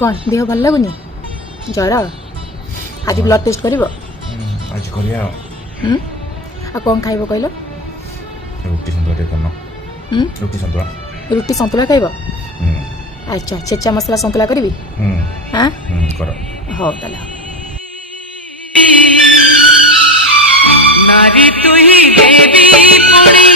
कौन देह भल लगुनि जर आज ब्लड टेस्ट कर आज करिया कौन खाइब कहल रुटी संतुला टे करना रुटी संतुला रुटी सन्तुला खाइब अच्छा छेचा मसला सन्तुला करी हाँ कर हौ ताले नारी तू ही देवी पुणी